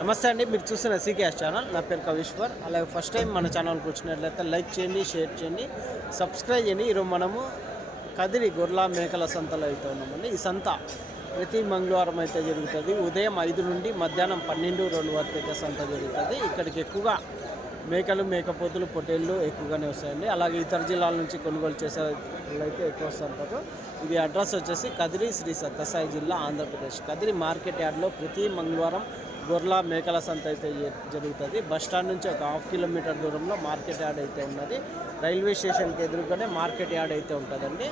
నమస్తే అండి, మీరు చూస్తున్న సీకేఎస్ ఛానల్. నా పేరు కవీశ్వర్. అలాగే ఫస్ట్ టైం మన ఛానల్కి వచ్చినట్లయితే లైక్ చేయండి, షేర్ చేయండి, సబ్స్క్రైబ్ చేయండి. ఈరోజు మనము కదిరి గొర్రెల మేకల సంతలో అయితే ఉన్నామండి. ఈ సంత ప్రతి మంగళవారం అయితే జరుగుతుంది. ఉదయం 5 నుండి మధ్యాహ్నం 12-2 వరకు అయితే సంత జరుగుతుంది. ఇక్కడికి ఎక్కువగా మేకలు, మేకపోతులు, పొట్టేళ్ళు ఎక్కువగానే వస్తాయండి. అలాగే ఇతర జిల్లాల నుంచి కొనుగోలు చేసే వాళ్ళు అయితే ఎక్కువ వస్తుంటారు. ఇది అడ్రస్ వచ్చేసి కదిరి, శ్రీ సత్యసాయి జిల్లా, ఆంధ్రప్రదేశ్. కదిరి మార్కెట్ యార్డ్లో ప్రతి మంగళవారం గొర్రెల మేకల సంత అయితే జరుగుతుంది. బస్టాండ్ నుంచి ఒక 1/2 కిలోమీటర్ దూరంలో మార్కెట్ యార్డ్ అయితే ఉన్నది. రైల్వే స్టేషన్కి ఎదురుగానే మార్కెట్ యార్డ్ అయితే ఉంటుందండి.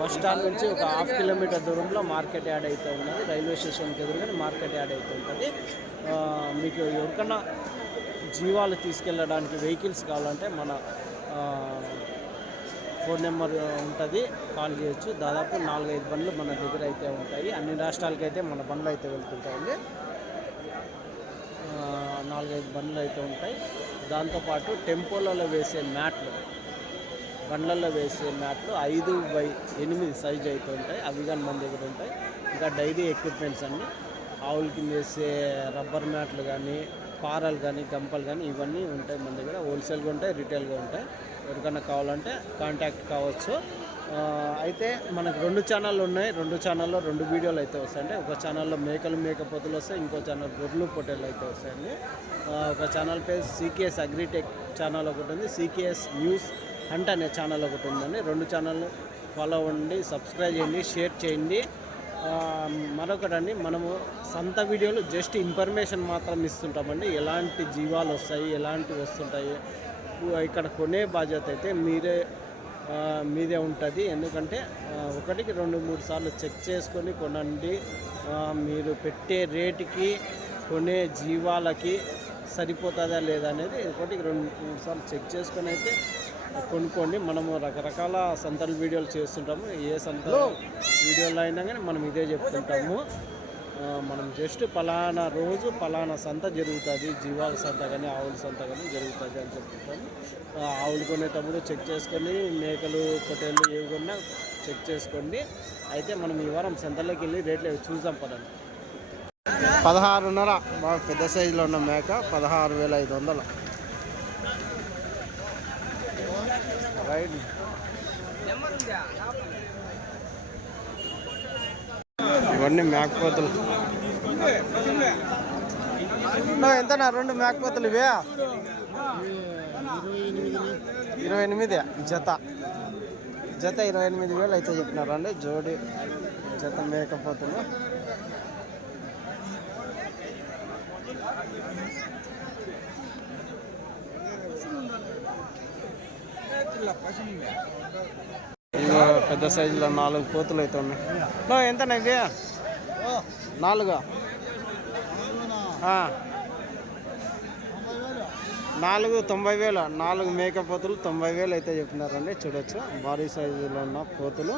బస్టాండ్ నుంచి ఒక 1/2 కిలోమీటర్ దూరంలో మార్కెట్ యార్డ్ అయితే ఉన్నది. రైల్వే స్టేషన్కి ఎదురుగానే మార్కెట్ యార్డ్ అయితే ఉంటుంది. మీకు ఎవరికన్నా జీవాలు తీసుకెళ్ళడానికి వెహికల్స్ కావాలంటే మన ఫోన్ నెంబర్ ఉంటుంది, కాల్ చేయొచ్చు. దాదాపు 4-5 బండ్లు మన దగ్గర అయితే ఉంటాయి. అన్ని రాష్ట్రాలకి అయితే మన బండ్లు అయితే వెళ్తుంటాయండి. 4-5 బండ్లు అయితే ఉంటాయి. దాంతోపాటు టెంపోలలో వేసే మ్యాట్లు, బండ్లలో వేసే మ్యాట్లు 5x8 సైజు అయితే ఉంటాయి. అవి కానీ మన దగ్గర ఉంటాయి. ఇంకా డైరీ ఎక్విప్మెంట్స్ అన్నీ, ఆవులకి వేసే రబ్బర్ మ్యాట్లు కానీ, పారలు కానీ, గంపలు కానీ ఇవన్నీ ఉంటాయి మన దగ్గర. హోల్సేల్గా ఉంటాయి, రీటైల్గా ఉంటాయి. ఎవరికైనా కావాలంటే కాంటాక్ట్ కావచ్చు. అయితే మనకు 2 ఛానళ్ళు ఉన్నాయి. 2 ఛానల్లో 2 వీడియోలు అయితే వస్తాయండి. ఒక ఛానల్లో మేకలు, మేకపోతులు వస్తాయి. ఇంకో ఛానల్ గొర్రెలు, పొట్టేళ్ళు అయితే వస్తాయండి. ఒక ఛానల్ పేరు సీకేఎస్ అగ్రిటెక్ ఛానల్ ఒకటి ఉంది, సీకేఎస్ న్యూస్ హంట్ అనే ఛానల్ ఒకటి ఉందండి. 2 ఛానళ్ళు ఫాలో అవ్వండి, సబ్స్క్రైబ్ చేయండి, షేర్ చేయండి. మరొకటండి, మనము సంత వీడియోలు జస్ట్ ఇన్ఫర్మేషన్ మాత్రం ఇస్తుంటామండి. ఎలాంటి జీవాలు వస్తాయి, ఎలాంటివి వస్తుంటాయి, ఇక్కడ కొనే బాధ్యత అయితే మీదే ఉంటుంది. ఎందుకంటే 1-2-3 సార్లు చెక్ చేసుకొని కొనండి. మీరు పెట్టే రేటుకి కొనే జీవాలకి సరిపోతుందా లేదా అనేది 1-2-3 సార్లు చెక్ చేసుకొని అయితే కొనుక్కోండి. మనము రకరకాల సంతల వీడియోలు చేస్తుంటాము. ఏ సంత వీడియోలో అయినా కానీ మనం ఇదే చెప్తుంటాము. మనం జస్ట్ పలానా రోజు పలానా సంత జరుగుతుంది, జీవాల సంత కానీ ఆవుల సంత కానీ జరుగుతుంది అని చెప్తుంటాము. ఆవులు కొనేటప్పుడు చెక్ చేసుకొని, మేకలు, పొట్టేళ్ళు ఏవి కొన్నా చెక్ చేసుకోండి. అయితే మనం ఈ వారం సంతలోకి వెళ్ళి రేట్లు చూద్దాం పదండి. 16.5 బాగా పెద్ద సైజులో ఉన్న మేక 16,500. రైట్. ఇవన్నీ మేకపోతులు. ఎంతనా 2 మేకపోతులు ఇవే? 28 జత 28,000 అయితే చెప్పినారు అండి. జోడి జత మేకపోతులు. పెద్ద సైజులో 4 పోతులు అయితే ఉన్నాయి. ఎంతనా ఇవి? 4 90,000. 4 మేకపోతులు 90,000 అయితే చెప్పినారండి. చూడొచ్చు, భారీ సైజులో ఉన్న పోతులు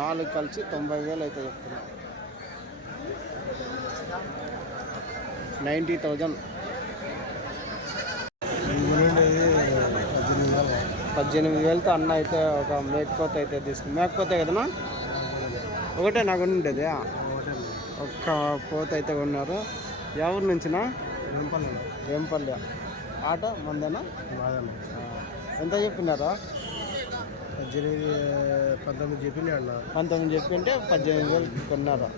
4 కలిసి 90,000 అయితే చెప్తున్నారు. 90,000. 18,000తో అన్న అయితే ఒక మేకపోత అయితే తీసుకుని. మేకపోతే కదనా? ఒకటే నాకు ఉండేది. ఒక్క పోత అయితే కొన్నారు. ఎవరి నుంచినా? వెంపల్లి. ఆట మందేనా? ఎంత చెప్పినారా? 19 చెప్పినా. 19 చెప్పి అంటే 18,000 కొన్నారా?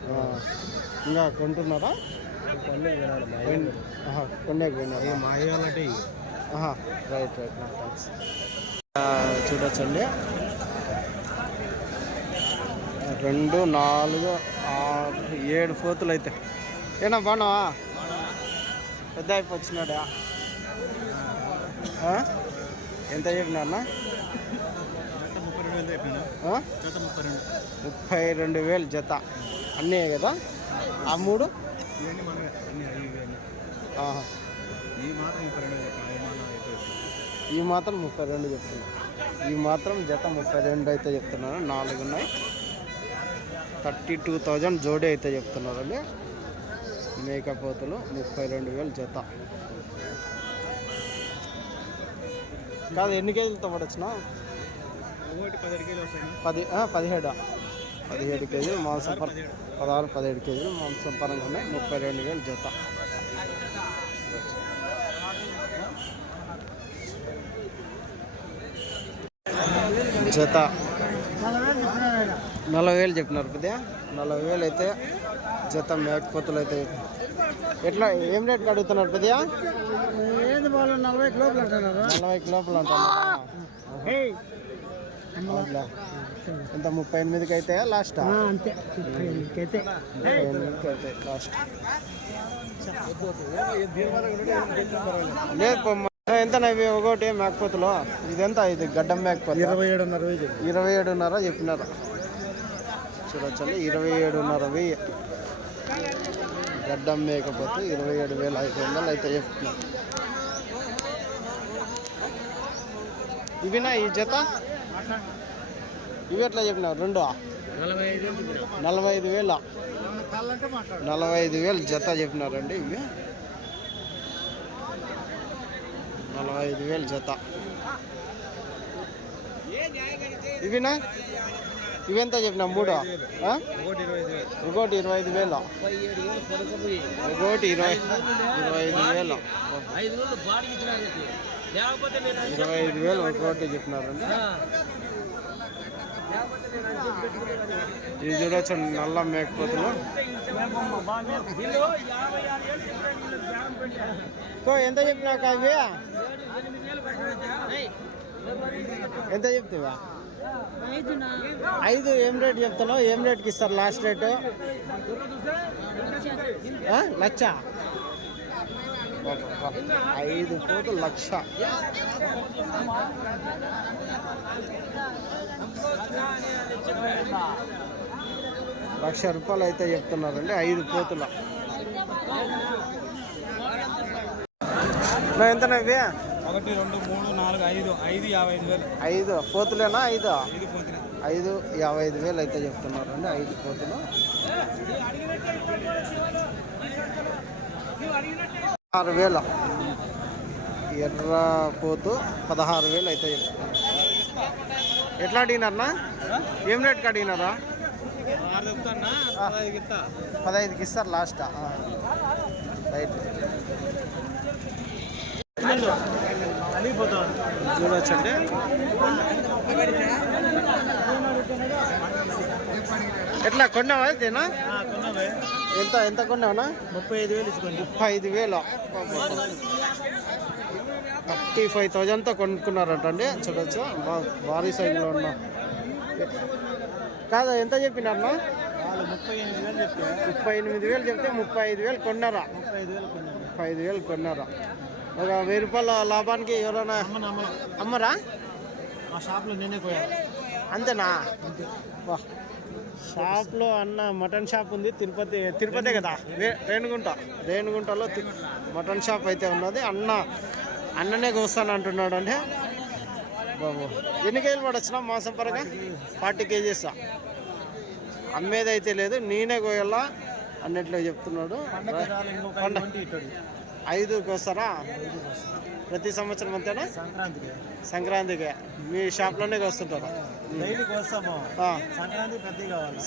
ఇంకా కొంటున్నారా? కొన్నే కొన్నారు. రైట్. థ్యాంక్స్. చూడొచ్చండి, 2, 4, 6, 7 పోతులు అయితే. ఏనా బాగున్నావా? పెద్ద అయిపోచ్చినాడా? ఎంత చెప్పినా? 32,000 జత. అన్నీ కదా? ఆ 3 ఈ మాత్రం 32 చెప్తున్నారు. ఈ మాత్రం జత 32 అయితే చెప్తున్నారు. 4 ఉన్నాయి. 32,000 జోడీ అయితే చెప్తున్నారు అండి. మేకపోతులు 32,000 జత. కాదు, ఎన్ని కేజీలతో పడొచ్చునా? 17. 17 కేజీలు మాంసం 16-17 కేజీలు మాంసం పరంగానే 32,000 జత. జత 40,000 చెప్పినారు కొద్దిగా. 40,000 అయితే జత మేకపోతులు అయితే. ఎట్లా ఏం రేట్ అడుగుతున్నారు కొద్దిగా? 40 లోపల అంటున్నారా? ఎంత 38కి అయితే లాస్ట్? అంతే 38కి అయితే లాస్ట్. లేదు ఎంత ఒకటి మేకపోతులు? ఇదెంత? ఇది గడ్డం మేకపోతే 27.5 చెప్పినారు. చూడొచ్చండి 27.5 గడ్డం మేకపోతే 27,500 అయితే చెప్తున్నారు. ఇవినా ఈ జత? ఇవి ఎట్లా చెప్పినావు? 45,000 జత చెప్పినారండి. ఇవి 45,000 జత. ఇవినా? ఇవెంత చెప్పినా? 3 ఒకటి 25,000 ఒకటి 25,000 25,000 ఒకటి చెప్పినారండి. ఇది చూడొచ్చు నల్ల మేకపోతులు. ఎంత చెప్పినాక అవి? ఎంత చెప్తావా? 5 ఏం రేట్ చెప్తున్నావు? ఏం రేట్కి ఇస్తారు లాస్ట్ రేటు? 1,00,000. 5 పోతులు 1,00,000. ₹1,00,000 అయితే చెప్తున్నారండి 5 పోతుల. ఎంతనా ఇవి? 1 2 3 4 5 55,000. 5 పోతులేనా? 55,000 అయితే చెప్తున్నారండి 5 పోతులు. 16,000 ఎర్ర పోతు 16,000 అయితే చెప్తున్నారు. ఎట్లా అడిగినారన్నా? ఏం రేట్కి అడిగినారా? 15కి ఇస్తారు లాస్ట్. రైట్. చూడొచ్చండి ఎట్లా కొన్నావా? ఇదేనా? ఎంత కొన్నావునా? 35,000 35,000తో కొనుక్కున్నారటండి. చూడొచ్చు భారీ సైజులో ఉన్న. కాదు ఎంత చెప్పినారన్నా? 38,000 చెప్తే 35,000 కొన్నారా? 35,000 కొన్నారా? ఒక ₹1,000 లాభానికి ఎవరైనా అమ్మరా? షాప్లో నేనే పోయాను. అంతేనా? షాప్లో అన్న మటన్ షాప్ ఉంది. తిరుపతి కదా, రేణుగుంటలో మటన్ షాప్ అయితే ఉన్నది. అన్ననే కోస్తాను అంటున్నాడు. అంటే బాబు ఎన్ని కేజీలు పడొచ్చినా మాంసం పరంగా? 40 కేజీస్. అమ్మేది అయితే లేదు, నేనే కోయాలా అన్నట్లు చెప్తున్నాడు. 5కి వస్తారా? ప్రతి సంవత్సరం అంతేనా? సంక్రాంతికి మీ షాప్లోనే వస్తుంటారా?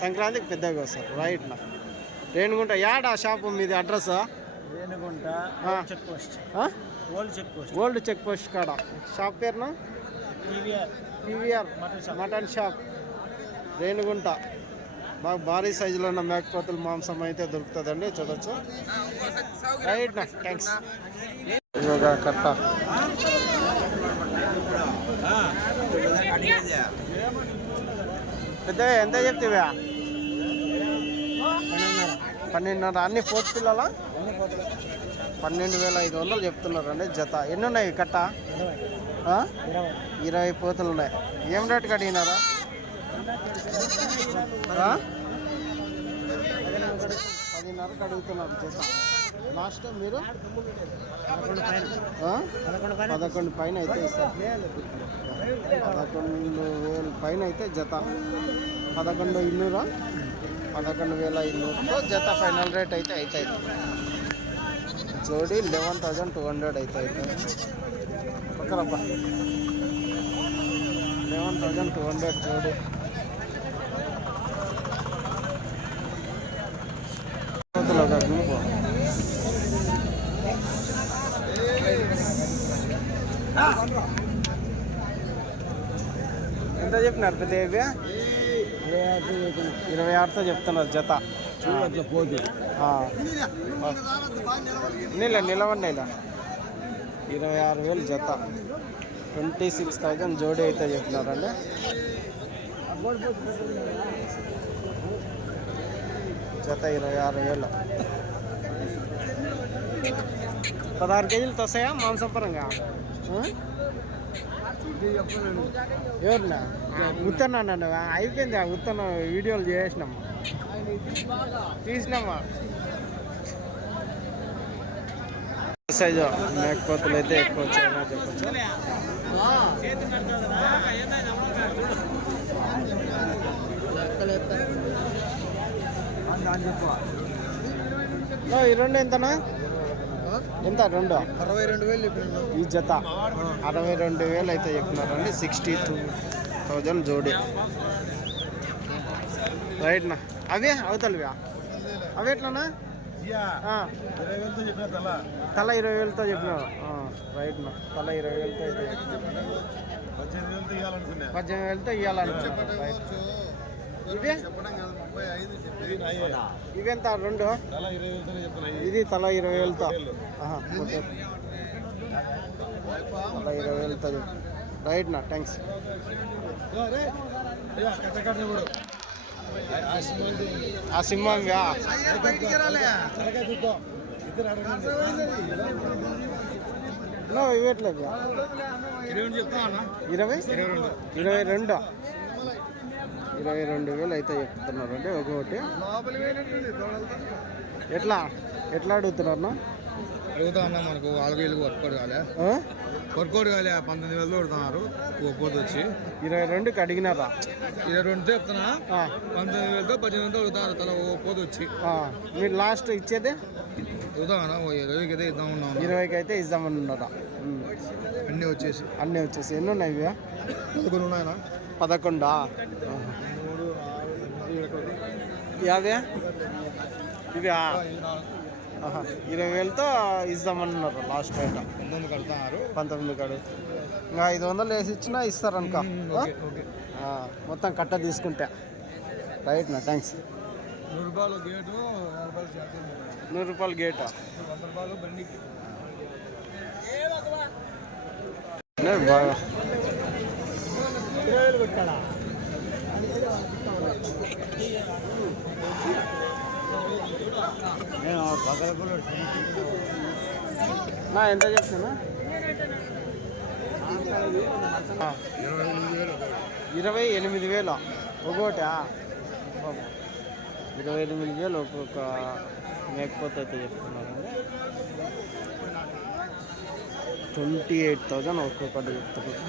సంక్రాంతికి పెద్దగా వస్తారు. రైట్ నా రేణుగుంట. యాడా షాపు మీది? Address? Renigunta old check post కాడ. షాప్ పేరునా? PVR mutton shop Renigunta. బాగా భారీ సైజులో ఉన్న మేకపోతుల మాంసం అయితే దొరుకుతుందండి. చూడొచ్చు. రైట్ నా థ్యాంక్స్. ఇదిగో కట్ట పెద్దగా ఎంత చెప్తావా? 12,500. అన్ని పోతు పిల్లలా? 12,500 చెప్తున్నారండి జత. ఎన్ని ఉన్నాయి కట్ట? 20 పోతులు ఉన్నాయి. ఏం రేటుకి అడిగినారా? 10,500కి అడుగుతున్నారు జత. లాస్ట్ మీరు 11 పైన అయితే ఇస్తారు. 11,000 పైన అయితే జత. 11,200 11,200తో జత ఫైనల్ రేట్ అయితే అవుతాయి. జోడి 11,200 అయితే అవుతాయి. పక్కరబ్బా 11,200 జోడి. మేకపోతులు ఒక గుంపు. ఎంత చెప్పినారు పెద్ద 26తో చెప్తున్నారు జత. నిలవండి ఇలా 26,000 జత, 26,000 జోడీ అయితే చెప్పినారండి. జత 26,000. 16 కేజీలతో వస్తాయా మాంసపరంగా? ఎవరినా ఉత్తన్నా నన్ను అయిపోయింది. ఆ ఉత్తన వీడియోలు చేసినామా, తీసినామా. సైజు మేకపోతులు అయితే ఎక్కువ వచ్చాయని చెప్పచ్చు. ఈ రెండు ఎంతనా? ఎంత? 62,000 ఈ జత 62,000 అయితే చెప్పినారండి. 62,000 జోడీ. రైట్నా? అవి అవతలవా? అవి ఎట్లనా? తల 20,000తో చెప్పినారు. రైట్నా? తల 20,000తో అయితే 18,000తో ఇవ్వాలనుకున్నారు. రైట్. ఇవెంత? రెండు ఇది తల 20,000తో. ఓకే, తల 20,000తో. రైట్నా? థ్యాంక్స్. ఆ సింహంగా ఇవ్వట్లేదు. 22,000 అయితే చెప్తున్నారు అండి ఒక్కొక్కటి. ఎట్లా అడుగుతున్నారు? అడుగుతా ఉన్నా మనకు 4,000 వర్కౌట్ కాలే 19,000 కొడుతున్నారు. పోతే వచ్చి 22కి అడిగినారా? 22 చెప్తున్నా. 19,000తో 18,000 అడుగుతారు తల పోతే వచ్చి. మీరు లాస్ట్ ఇచ్చేది అడుగుతా ఉన్నా 20కి అయితే ఇద్దామన్నా. 20కి అయితే ఇద్దామని ఉన్నారా? అన్నీ వచ్చేసి ఎన్ని ఉన్నాయి? 11 ఉన్నాయన్నా. 11. 50 ఇవి 20,000తో ఇద్దామన్నారు లాస్ట్ రేట్. 19 కడుగుతారు. ఇంకా 500 వేసి ఇచ్చినా ఇస్తారనుకో. మొత్తం కట్ట తీసుకుంటే. రైట్నా? థ్యాంక్స్. 100 రూపాయలు గేటు, 100 రూపాయలు గేటా? 100 రూపాయలు బండికి. బాగా ఎంత చెప్తున్నా? 28,000 ఒక్కోటా? 28,000 ఒక్కొక్క మేకపోతే అయితే చెప్తున్నారండి. 28,000 ఒక్కొక్కటి చెప్తున్నారు.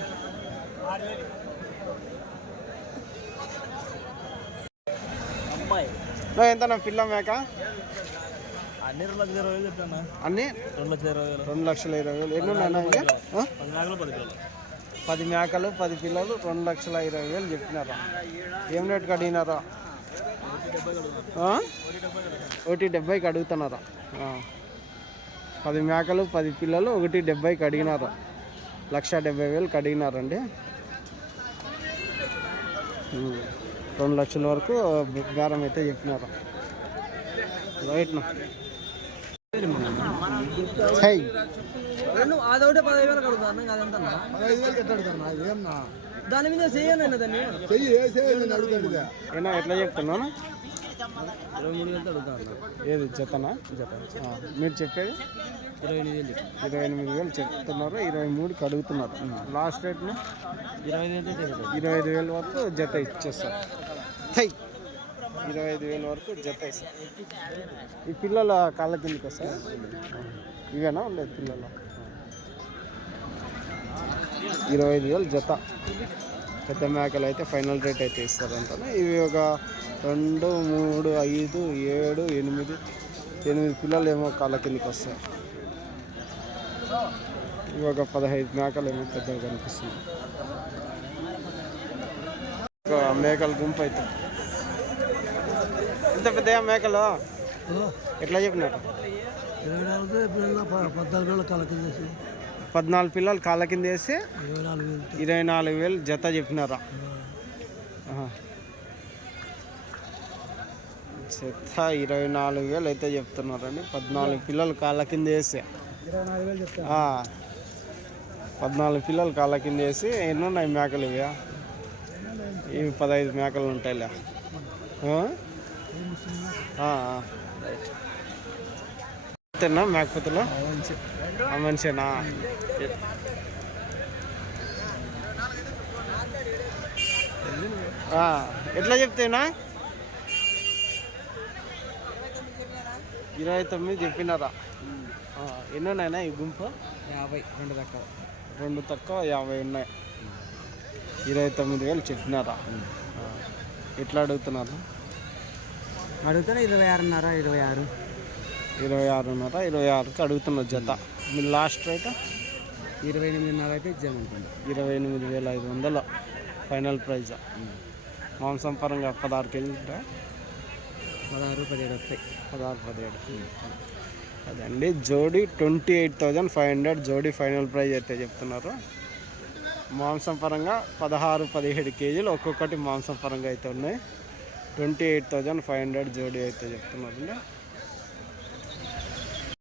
ఎంతనా పిల్ల మేక? అన్ని 2,20,000 చెప్తాను. అన్ని 2,20,000. ఎన్ని ఉన్నాయన్నా? 10 మేకలు 10 పిల్లలు 2,20,000 చెప్పినారా? ఏం రేటుకి అడిగినారా? 1,70కి అడుగుతున్నారా? 10 మేకలు 10 పిల్లలు 1,70కి అడిగినారు. 1,70,000కి అడిగినారండి. 2 లక్షల వరకు బేరం అయితే చెప్పినారు. రైట్నా? అదొకటి 15,000 కడుగుతాను. దాని మీద చెయ్యను దాన్ని ఏనా ఎట్లా చెప్తున్నాను? 23,000 అడుగుతాను. ఏది జతనా? మీరు చెప్పేది 28,000 చెప్తున్నారు. 23కి అడుగుతున్నారు. లాస్ట్ రేట్ని 25,000 వరకు జత ఇచ్చేస్తారు. 25,000 వరకు జత ఇస్తారు. ఈ పిల్లల కాళ్ళ కిందకి వస్తాయి. ఇవేనా ఉండేది పిల్లలు? 25,000 జత. పెద్ద మేకలు అయితే ఫైనల్ రేట్ అయితే ఇస్తారంటాను. ఇవి ఒక 2, 3, 5, 7, 8 పిల్లలు ఏమో కాళ్ళ కిందకి వస్తాయి. ఇవి ఒక 15 మేకలు ఏమో పెద్దగా కనిపిస్తుంది. ఒక మేకల గుంపు అయితే. ఇంత పెద్ద మేకలు ఎట్లా చెప్పినారు? 14 కాల కింద 14 పిల్లలు కాళ్ళ కింద వేసి 24,000. 24,000 జత చెప్పినారా? ఆహా. జత 24,000 అయితే చెప్తున్నారండి. 14 పిల్లలు కాళ్ళ కింద వేసి 24,000 చెప్తా. 14 పిల్లలు కాళ్ళ కింద వేసి ఎన్ని ఉన్నాయి మేకలు? ఇవి 15 మేకలు ఉంటాయిలే. అంతేనా మేకపోతులు? ఆ మనిషేనా? ఎట్లా చెప్తేనా? 29 చెప్పినారా? ఎన్ని ఉన్నాయినా ఈ గుంపు? 52 తక్కువ. 2 తక్కువ 50 ఉన్నాయి. 29,000 చెప్పినారా? ఎట్లా అడుగుతున్నారు? అడుగుతానే 26.5, 26. 26.5, 26కి అడుగుతున్నారు జత. మీరు లాస్ట్ రేట్ 28.5 అయితే ఇచ్చామనుకోండి. 28,500 ఫైనల్ ప్రైజ్. మాంసం పరంగా 16 కేజీలు 16, 17 వస్తాయి. 16, 17. అదండి జోడీ 28,500 జోడీ ఫైనల్ ప్రైజ్ అయితే చెప్తున్నారు. మాంసం పరంగా 16, 17 కేజీలు ఒక్కొక్కటి మాంసం పరంగా అయితే ఉన్నాయి. 28,500 జోడీ అయితే చెప్తున్నారు.